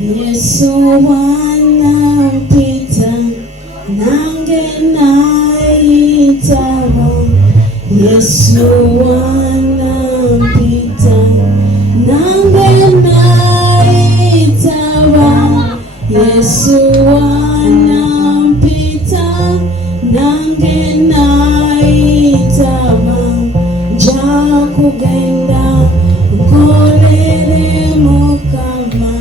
Yesu wanapita nange naitaba. Yesu wanapita nange naitaba. Yesu wanapita nange naitaba. Jakugenda nkolere Mukama.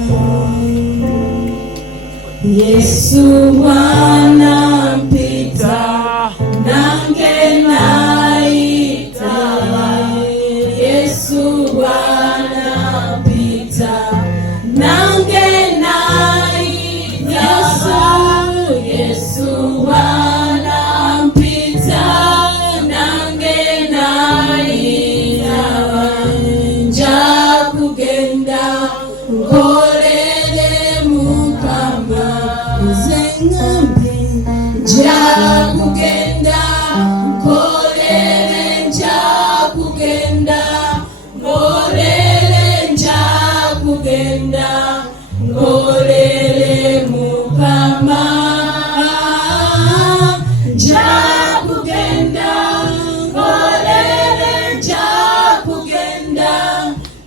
Yesu wanapita nange naitaba. Yesu wanapita nange naitaba. Yesu wanapita nange naitaba. Jakugenda nkolere Mukama. Zengambe jakugenda nkolere. Jakugenda nkolere. Jakugenda nkolere Mukama. Jakugenda nkolere. Jakugenda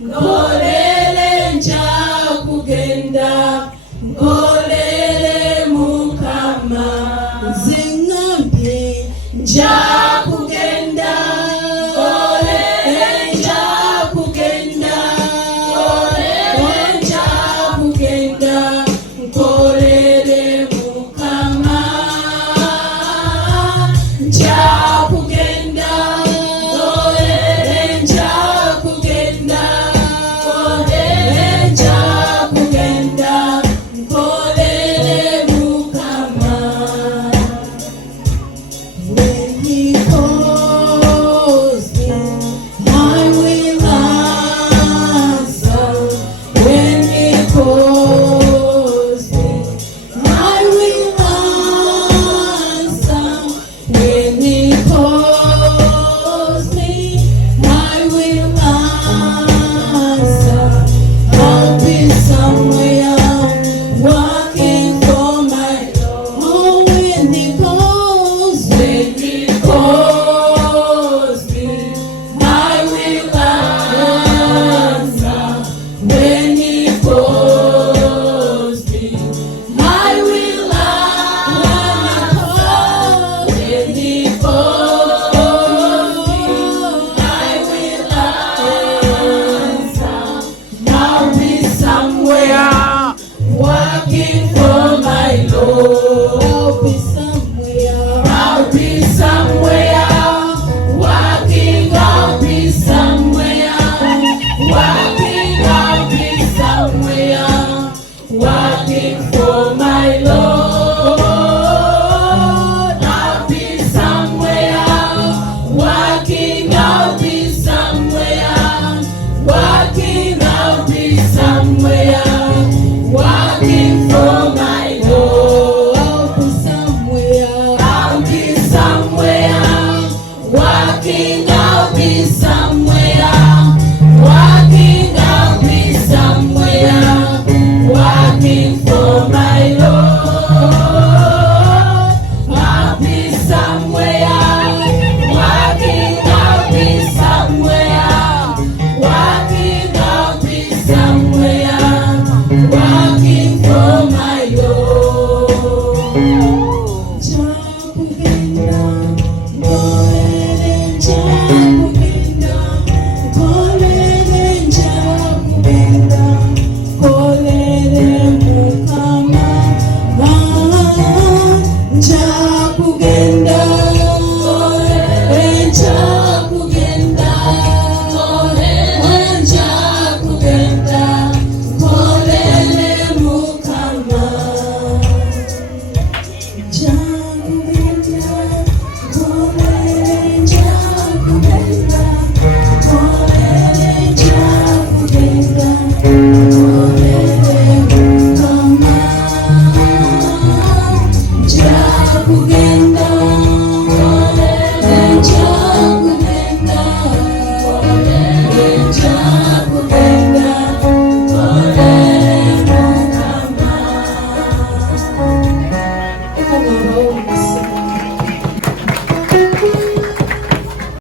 nkolere. Jakugenda nkolere Mukama. Zingambe jakugenda nkolere. Jakugenda nkolere. Jakugenda nkolere Mukama. Jakugenda nkolere. Jakugenda nkolere. Jakugenda nkolere Mukama. When He calls me, I will answer. When He calls me, I will answer. When He calls me, I will answer. I'll be somewhere working for my Lord. Oh, when He calls me, I will answer. When He calls me, I will answer. When He calls me, I will answer. I'll be somewhere working for my Lord. I'll be somewhere. I'll be somewhere working. I'll be somewhere working. I'll be somewhere working for my Lord. I'll be somewhere working. I'll be somewhere working. I'll be somewhere